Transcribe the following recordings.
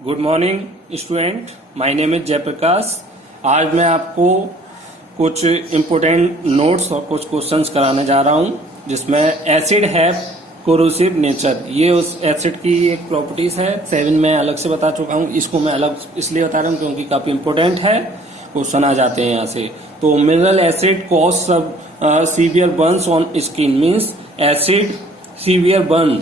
Good morning student, my name is Jayprakash. आज मैं आपको कुछ इम्पोर्टेंट नोट्स और कुछ क्वेश्चंस कराने जा रहा हूं, जिसमें एसिड हैव कोरोसिव नेचर। ये उस एसिड की एक प्रॉपर्टीज है। 7 में अलग से बता चुका हूं, इसको मैं अलग इसलिए बता रहा हूं क्योंकि काफी इम्पोर्टेंट है, क्वेश्चन आ जाते हैं यहाँ से। तो मिनरल एसिड कॉज सब severe Burns on skin, means acid severe burn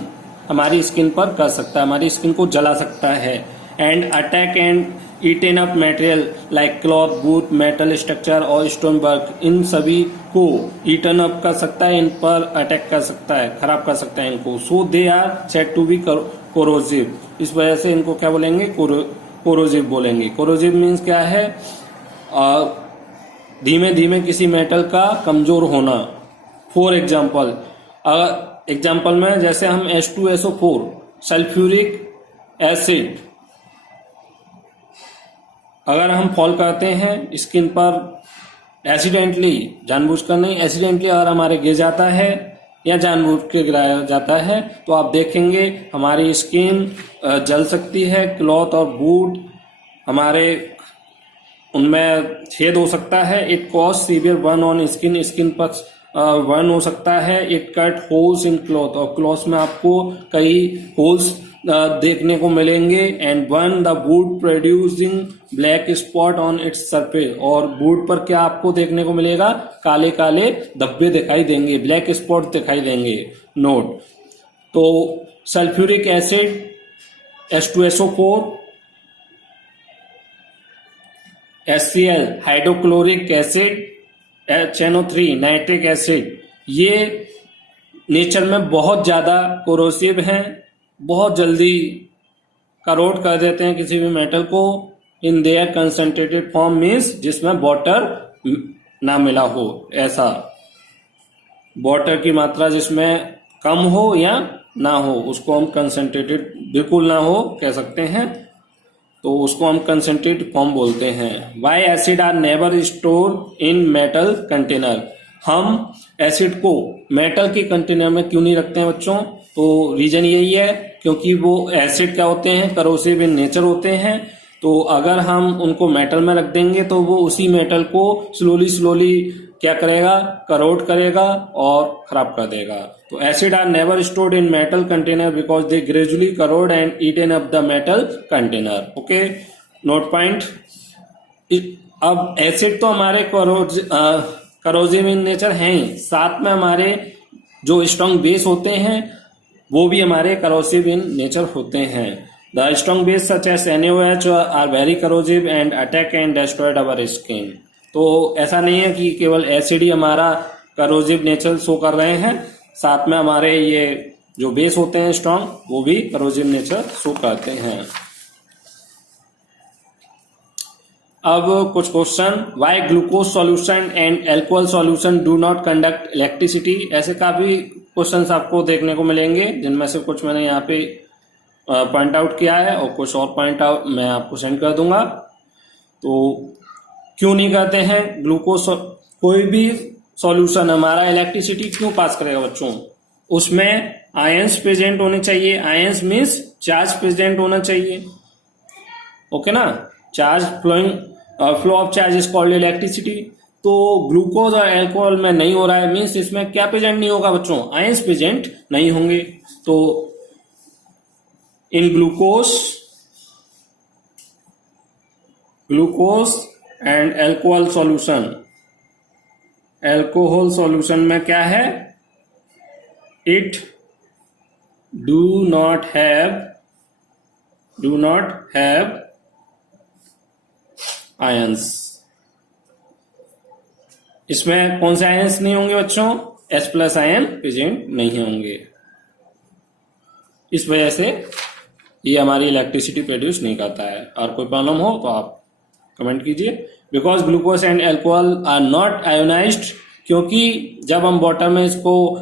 हमारी स्किन पर कर सकता है, हमारी स्किन को जला सकता है। And attack and eaten up material like cloth, boot, metal structure और स्टोन वर्क, इन सभी को ईटन अप कर सकता है, इन पर अटैक कर सकता है, खराब कर सकता है इनको। So they are said to be corrosive. इस वजह से इनको क्या बोलेंगे? कोरोसिव बोलेंगे। कोरोसिव मीन्स क्या है? धीमे धीमे किसी मेटल का कमजोर होना। फॉर एग्जाम्पल, एग्जाम्पल में जैसे हम H2SO4 सल्फ्यूरिक एसिड अगर हम फॉल करते हैं स्किन पर एक्सीडेंटली, जानबूझकर नहीं, एक्सीडेंटली अगर हमारे गिर जाता है या जानबूझ के गिराया जाता है, तो आप देखेंगे हमारी स्किन जल सकती है। क्लॉथ और बूट हमारे उनमें छेद हो सकता है। It cause severe burn on skin, skin पर बर्न हो सकता है। It cut holes in cloth, और क्लॉथ में आपको कई होल्स देखने को मिलेंगे। And burn the boot producing black spot on its surface, और बूट पर क्या आपको देखने को मिलेगा? काले काले धब्बे दिखाई देंगे, ब्लैक स्पॉट दिखाई देंगे। नोट, तो sulphuric acid H2SO4, HCl hydrochloric acid, HNO3 nitric acid, ये नेचर में बहुत ज्यादा कोरोसिव हैं, बहुत जल्दी करोड कर देते हैं किसी भी मेटल को। In their concentrated form means जिसमें वाटर ना मिला हो, ऐसा वाटर की मात्रा जिसमें कम हो या ना हो, उसको हम कंसंट्रेटेड, बिल्कुल ना हो कह सकते हैं, तो उसको हम कंसंट्रेटेड फॉर्म बोलते हैं। Why acid are never store in metal container. हम एसिड को मेटल के कंटेनर में क्यों नहीं रखते हैं बच्चों? तो रीजन यही है क्योंकि वो एसिड क्या होते हैं? करोसिव इन नेचर होते हैं। तो अगर हम उनको मेटल में रख देंगे तो वो उसी मेटल को स्लोली क्या करेगा? करोड करेगा और खराब कर देगा। तो acid are never stored in metal container because they gradually corrode and eaten up the metal container. Okay, note point. अब एसिड तो हमारे करोसिव इन नेचर हैं ही, साथ में हमारे जो स्ट्रॉन्ग बेस होते हैं वो भी हमारे करोसिव इन नेचर होते हैं। The strong base such as NaOH are very corrosive and attack and destroyed our skin. तो ऐसा नहीं है कि केवल एसिड ही हमारा करोसिव नेचर शो कर रहे हैं, साथ में हमारे ये जो बेस होते हैं स्ट्रॉन्ग, वो भी करोसिव नेचर शो करते हैं। अब कुछ question, why glucose solution and alcohol solution do not conduct electricity. ऐसे काफी क्वेश्चंस आपको देखने को मिलेंगे, जिनमें से कुछ मैंने यहाँ पे पॉइंट आउट किया है और कुछ और पॉइंट आउट मैं आपको सेंड कर दूंगा। तो क्यों नहीं करते हैं ग्लूकोज? कोई भी सॉल्यूशन हमारा इलेक्ट्रिसिटी क्यों पास करेगा बच्चों? उसमें आयंस प्रेजेंट होने चाहिए। आयंस मीन्स चार्ज प्रेजेंट होना चाहिए, ओके ना? Charge flowing, flow of charge is called electricity. तो ग्लूकोज और अल्कोहल में नहीं हो रहा है, मीन्स इसमें क्या प्रेजेंट नहीं होगा बच्चों? आयंस प्रेजेंट नहीं होंगे। तो in glucose and alcohol solution में क्या है? It do not have ions. इसमें कौन से आयंस नहीं होंगे बच्चों? H+ आयन प्रेजेंट नहीं होंगे। इस वजह से ये हमारी इलेक्ट्रिसिटी प्रोड्यूस नहीं करता है। और कोई प्रॉब्लम हो तो आप कमेंट कीजिए। Because glucose and alcohol are not ionised, क्योंकि जब हम वाटर में इसको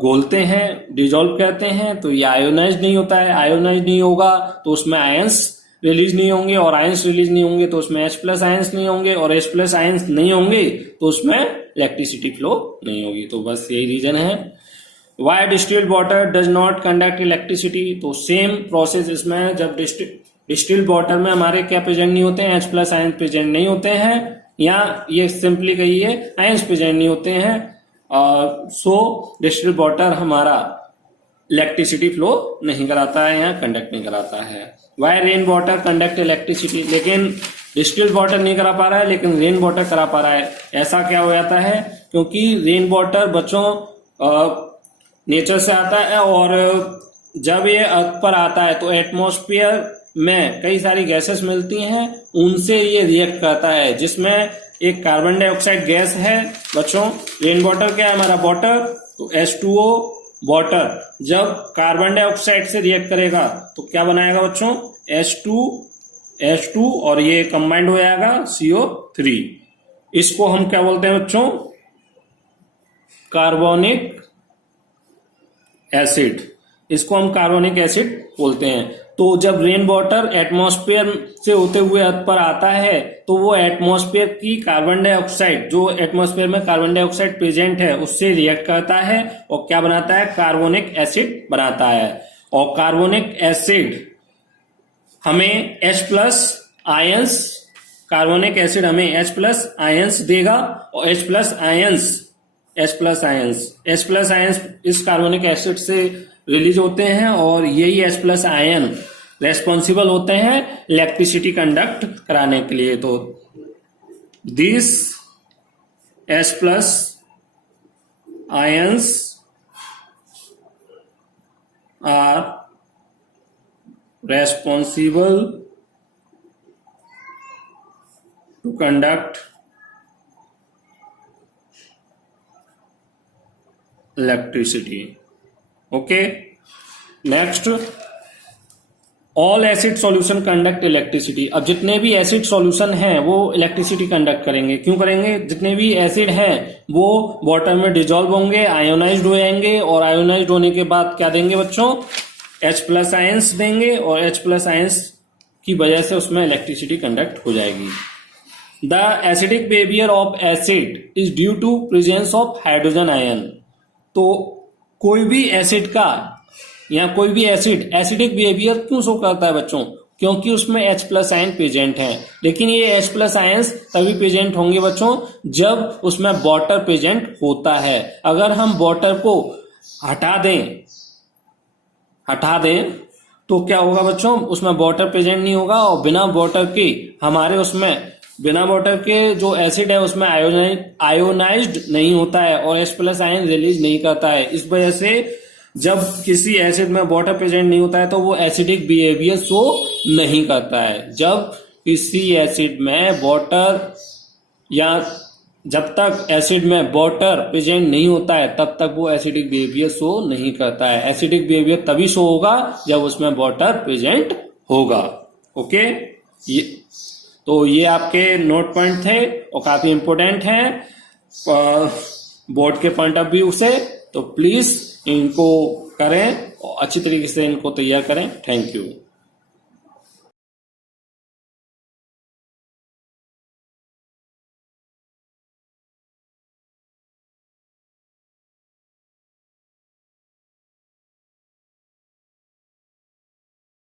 घोलते हैं, डिजोल्व करते हैं, तो ये आयोनाइज नहीं होता है। आयोनाइज नहीं होगा तो उसमें आयंस रिलीज नहीं होंगे, और आयंस रिलीज नहीं होंगे तो उसमें H+ आयंस नहीं होंगे, और H+ आयंस नहीं होंगे तो उसमें इलेक्ट्रिसिटी फ्लो नहीं होगी। तो बस यही रीजन है। Why distilled water does not conduct electricity, तो सेम प्रोसेस इसमें, जब डिस्टिल्ड वाटर में हमारे क्या प्रेजेंट नहीं होते हैं, H+ आयन प्रेजेंट नहीं होते हैं, या ये सिंपली कहिए आयंस प्रेजेंट नहीं होते हैं। सो डिस्टिल्ड वाटर हमारा इलेक्ट्रिसिटी फ्लो नहीं कराता है या कंडक्ट नहीं कराता है। Why rain water conduct electricity, लेकिन डिस्टिल्ड वाटर नहीं करा पा रहा है लेकिन रेन वाटर करा पा रहा है। ऐसा क्या हो जाता है, क्योंकि रेन वाटर बच्चों नेचर से आता है, और जब ये अर्थ पर आता है तो एटमॉस्फेयर में कई सारी गैसेस मिलती हैं, उनसे ये रिएक्ट करता है, जिसमें एक कार्बन डाइऑक्साइड गैस है बच्चों। रेन वाटर क्या है हमारा, वाटर, तो H2O वाटर जब कार्बन डाइऑक्साइड से रिएक्ट करेगा तो क्या बनाएगा बच्चों, H2 और ये कंबाइंड हो जाएगा CO3। इसको हम क्या बोलते हैं बच्चों, कार्बोनिक एसिड। इसको हम कार्बोनिक एसिड बोलते हैं। तो जब रेन वाटर एटमॉस्फेयर से होते हुए अर्थ पर आता है तो वो एटमॉस्फेयर की कार्बन डाइऑक्साइड, जो एटमॉस्फेयर में कार्बन डाइऑक्साइड प्रेजेंट है, उससे रिएक्ट करता है और क्या बनाता है, कार्बोनिक एसिड बनाता है। और कार्बोनिक एसिड हमें H+ आयंस, कार्बोनिक एसिड हमें H+ आयंस देगा, और H+ आयंस इस कार्बोनिक एसिड से रिलीज होते हैं, और यही H+ आयन रेस्पॉन्सिबल होते हैं इलेक्ट्रिसिटी कंडक्ट कराने के लिए। तो this H+ ions are responsible to conduct electricity. Okay, next, all acid solution conduct electricity। अब जितने भी एसिड सॉल्यूशन हैं वो इलेक्ट्रिसिटी कंडक्ट करेंगे। क्यों करेंगे, जितने भी एसिड हैं वो वाटर में डिजोल्व होंगे, आयोनाइज्ड हो जाएंगे, और आयोनाइज्ड होने के बाद क्या देंगे बच्चों, H+ आयंस देंगे, और H+ आयंस की वजह से उसमें इलेक्ट्रिसिटी कंडक्ट हो जाएगी। The acidic behaviour of acid is due to presence of hydrogen ion. तो कोई भी एसिड का या कोई भी एसिड एसिडिक बिहेवियर क्यों शो करता है बच्चों, क्योंकि उसमें H+ आयन प्रेजेंट है। लेकिन ये H+ आयंस तभी प्रेजेंट होंगे बच्चों जब उसमें वाटर प्रेजेंट होता है। अगर हम वाटर को हटा दें तो क्या होगा बच्चों, उसमें वाटर प्रेजेंट नहीं होगा, और बिना वाटर के जो एसिड है उसमें आयोनाइज्ड नहीं होता है और H+ आयन रिलीज नहीं करता है। इस वजह से जब किसी एसिड में वाटर प्रेजेंट नहीं होता है तो वो एसिडिक बिहेवियर शो नहीं करता है। जब किसी एसिड में वाटर, या जब तक एसिड में वाटर प्रेजेंट नहीं होता है तब तक वो एसिडिक बिहेवियर शो नहीं करता है। एसिडिक बिहेवियर तभी शो होगा जब उसमें वाटर प्रेजेंट होगा। ओके, ये आपके नोट पॉइंट थे और काफी इंपोर्टेंट है बोर्ड के पॉइंट ऑफ व्यू से। तो प्लीज इनको करें और अच्छी तरीके से इनको तैयार करें। Thank you.